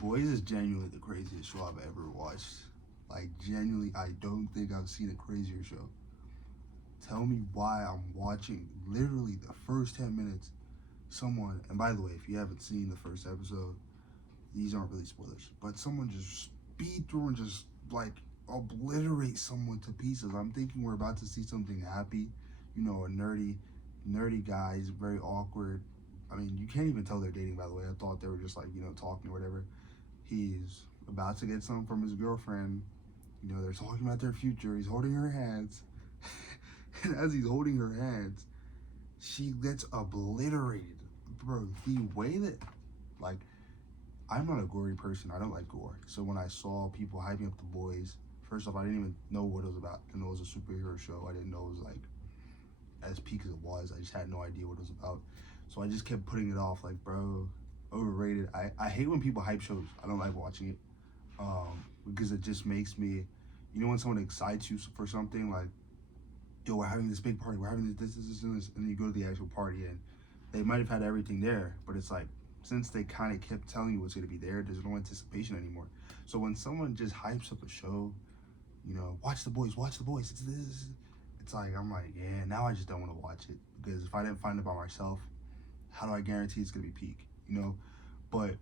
Boys is genuinely the craziest show I've ever watched. Like, genuinely, I don't think I've seen a crazier show. Tell me why I'm watching literally the first 10 minutes. Someone, and by the way, if you haven't seen the first episode, these aren't really spoilers, but someone just speed through and just like obliterate someone to pieces. I'm thinking we're about to see something happy. You know, a nerdy guy. He's very awkward. I mean, you can't even tell they're dating, by the way. I thought they were just like, talking or whatever. He's about to get something from his girlfriend. They're talking about their future. He's holding her hands. And as he's holding her hands, she gets obliterated. Bro, the way that, like, I'm not a gory person. I don't like gore. So when I saw people hyping up The Boys, first off, I didn't even know what it was about. I didn't know it was a superhero show. I didn't know it was, like, as peak as it was. I just had no idea what it was about. So I just kept putting it off, like, bro, overrated. I hate when people hype shows. I don't like watching it because it just makes me, when someone excites you for something, like, yo, we're having this big party, we're having this, and then you go to the actual party, and they might have had everything there, but it's like, since they kind of kept telling you what's going to be there, there's no anticipation anymore. So when someone just hypes up a show, watch The Boys, it's this, it's like, I'm like, yeah, now I just don't want to watch it, because if I didn't find it by myself, how do I guarantee it's going to be peak, But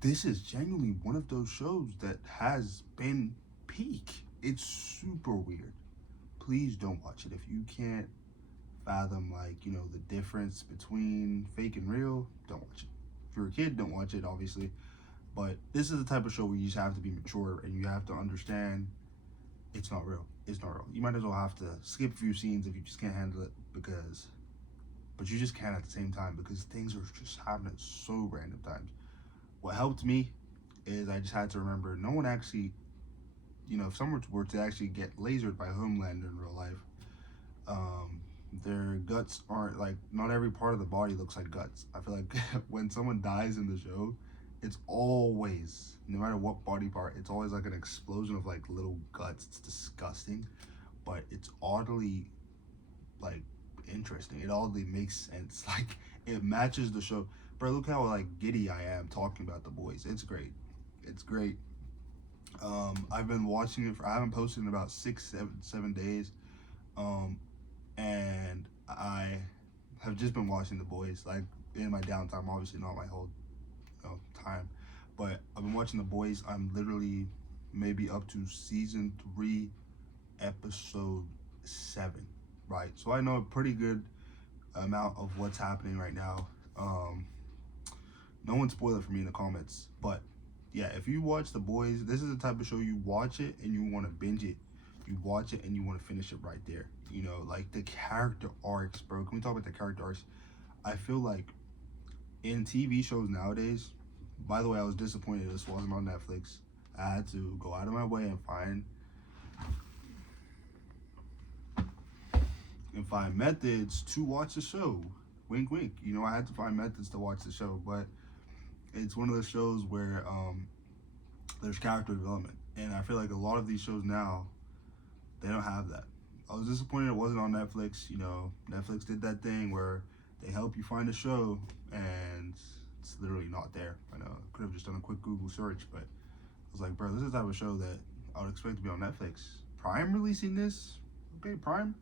this is genuinely one of those shows that has been peak. It's super weird. Please don't watch it. If you can't fathom, like, the difference between fake and real, don't watch it. If you're a kid, don't watch it, obviously. But this is the type of show where you just have to be mature and you have to understand it's not real. It's not real. You might as well have to skip a few scenes if you just can't handle it, but you just can't at the same time, because things are just happening at so random times. What helped me is I just had to remember no one actually, if someone were to actually get lasered by Homelander in real life, their guts aren't, like, not every part of the body looks like guts. I feel like when someone dies in the show, it's always, no matter what body part, it's always like an explosion of like little guts. It's disgusting, but it's oddly, like, interesting. It oddly makes sense. Like, it matches the show. Bro, look how, like, giddy I am talking about The Boys. It's great. It's great. I've been watching it I haven't posted in about 7 days. And I have just been watching The Boys, like, in my downtime, obviously not my whole time, but I've been watching The Boys. I'm literally maybe up to season 3, episode 7, right? So I know a pretty good amount of what's happening right now. No one spoil it for me in the comments, but yeah, if you watch The Boys, this is the type of show you watch it and you want to binge it. You watch it and you want to finish it right there. Like the character arcs, bro. Can we talk about the character arcs? I feel like in TV shows nowadays, by the way, I was disappointed this wasn't on Netflix. I had to go out of my way and find methods to watch the show. Wink, wink. I had to find methods to watch the show, but it's one of those shows where there's character development, and I feel like a lot of these shows now, they don't have that. I was disappointed it wasn't on Netflix. Netflix did that thing where they help you find a show and it's literally not there. I know I could have just done a quick Google search, but I was like, bro, this is the type of show that I would expect to be on Netflix. Prime releasing this? Okay, Prime.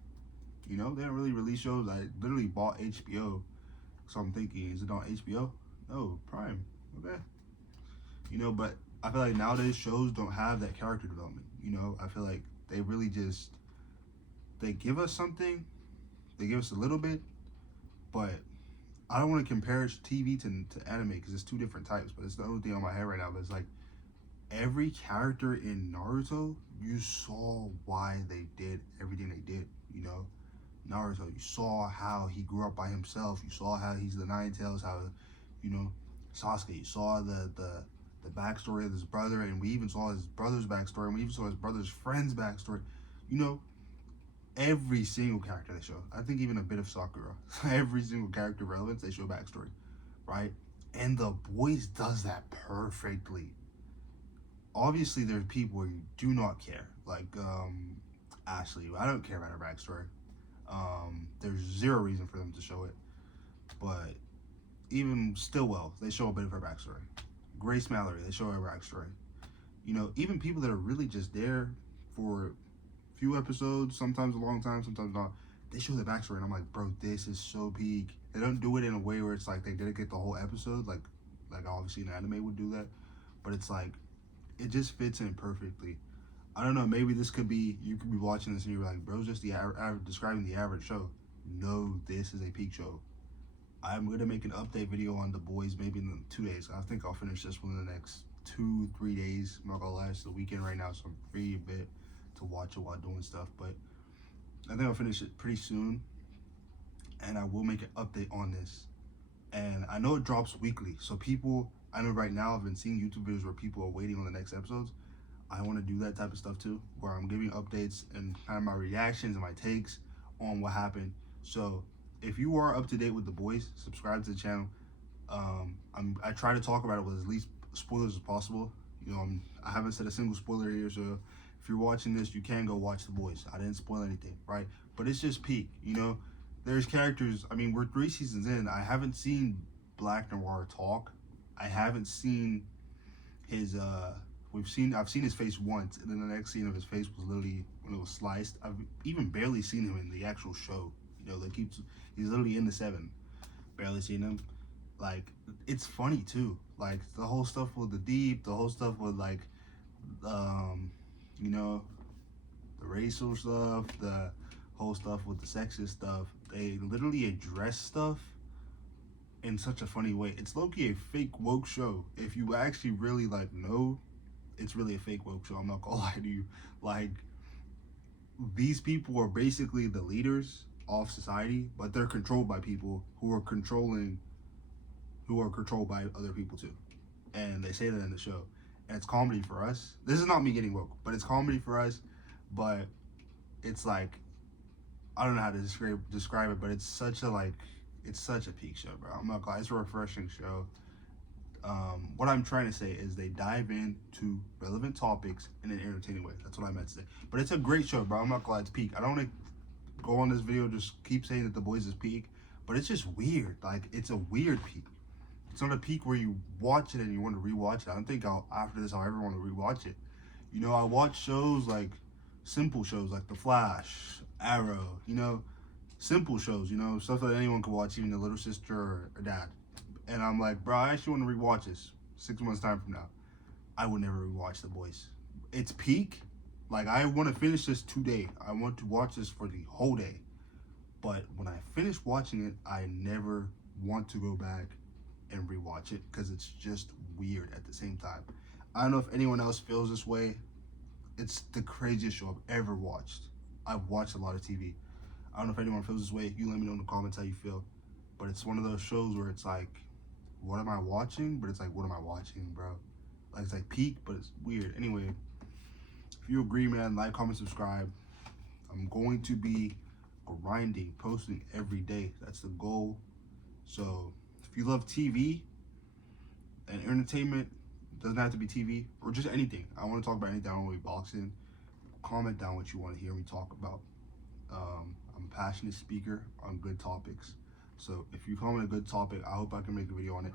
They don't really release shows. I literally bought HBO, so I'm thinking, is it on HBO? No, Prime. Okay. But I feel like nowadays shows don't have that character development. I feel like they really just, they give us something, they give us a little bit, but I don't want to compare TV to anime because it's two different types, but it's the only thing on my head right now. But it's like every character in Naruto, you saw why they did everything they did. Naruto, you saw how he grew up by himself. You saw how he's the Nine Tails, how, Sasuke, you saw the backstory of his brother, and we even saw his brother's backstory, and we even saw his brother's friend's backstory. Every single character they show. I think even a bit of Sakura. Every single character relevance, they show backstory, right? And The Boys does that perfectly. Obviously, there's people where you do not care, like Ashley. I don't care about her backstory. There's zero reason for them to show it, but even Stillwell, they show a bit of her backstory. Grace Mallory, they show her backstory. You know, even people that are really just there for a few episodes, sometimes a long time, sometimes not, they show the backstory, and I'm like, bro, this is so peak. They don't do it in a way where it's like they dedicate the whole episode, like obviously an anime would do that, but it's like it just fits in perfectly. I don't know, maybe this could be, you could be watching this and you're like, bro's just describing the average show. No, this is a peak show. I'm gonna make an update video on The Boys maybe in 2 days. I think I'll finish this one in the next 2-3 days. I'm not gonna lie, it's the weekend right now, so I'm free a bit to watch it while doing stuff. But I think I'll finish it pretty soon, and I will make an update on this. And I know it drops weekly, so people, I know right now I've been seeing YouTube videos where people are waiting on the next episodes. I want to do that type of stuff too, where I'm giving updates and kind of my reactions and my takes on what happened. So if you are up to date with The Boys, subscribe to the channel. I try to talk about it with as least spoilers as possible. You know, I haven't said a single spoiler here, so if you're watching this, you can go watch The Boys. I didn't spoil anything, right? But it's just peak, you know? There's characters, I mean, we're 3 seasons in. I haven't seen Black Noir talk. I haven't seen his, I've seen his face once, and then the next scene of his face was literally when it was sliced. I've even barely seen him in the actual show. You know, he's literally in the 7. Barely seen him. Like, it's funny too. Like, the whole stuff with the Deep, the whole stuff with like, you know, the racial stuff, the whole stuff with the sexist stuff. They literally address stuff in such a funny way. It's low-key a fake woke show. If you actually really like know, it's really a fake woke show. I'm not gonna lie to you. Like, these people are basically the leaders of society, but they're controlled by people who are controlled by other people too. And they say that in the show. And it's comedy for us. This is not me getting woke, but it's comedy for us. But it's like, I don't know how to describe it, but it's such a peak show, bro. I'm not gonna lie, it's a refreshing show. What I'm trying to say is they dive into relevant topics in an entertaining way. That's what I meant to say. But it's a great show, bro. I'm not gonna lie, it's peak. I don't want to go on this video just keep saying that The Boys is peak, but it's just weird. Like, it's a weird peak. It's not a peak where you watch it and you want to rewatch it. I don't think after this I'll ever want to rewatch it. You know, I watch shows like simple shows like The Flash, Arrow, you know, simple shows, you know, stuff that anyone could watch, even a little sister or a dad. And I'm like, bro, I actually want to rewatch this 6 months time from now. I would never rewatch The Boys. It's peak. Like, I want to finish this today. I want to watch this for the whole day. But when I finish watching it, I never want to go back and rewatch it because it's just weird at the same time. I don't know if anyone else feels this way. It's the craziest show I've ever watched. I've watched a lot of TV. I don't know if anyone feels this way. You let me know in the comments how you feel. But it's one of those shows where it's like, what am I watching? But it's like, what am I watching, bro? Like, it's like peak, but it's weird. Anyway, if you agree, man, like, comment, subscribe. I'm going to be grinding, posting every day. That's the goal. So if you love TV and entertainment, doesn't have to be TV or just anything. I want to talk about anything. I don't want to be boxing. Comment down what you want to hear me talk about. I'm a passionate speaker on good topics. So if you comment a good topic, I hope I can make a video on it.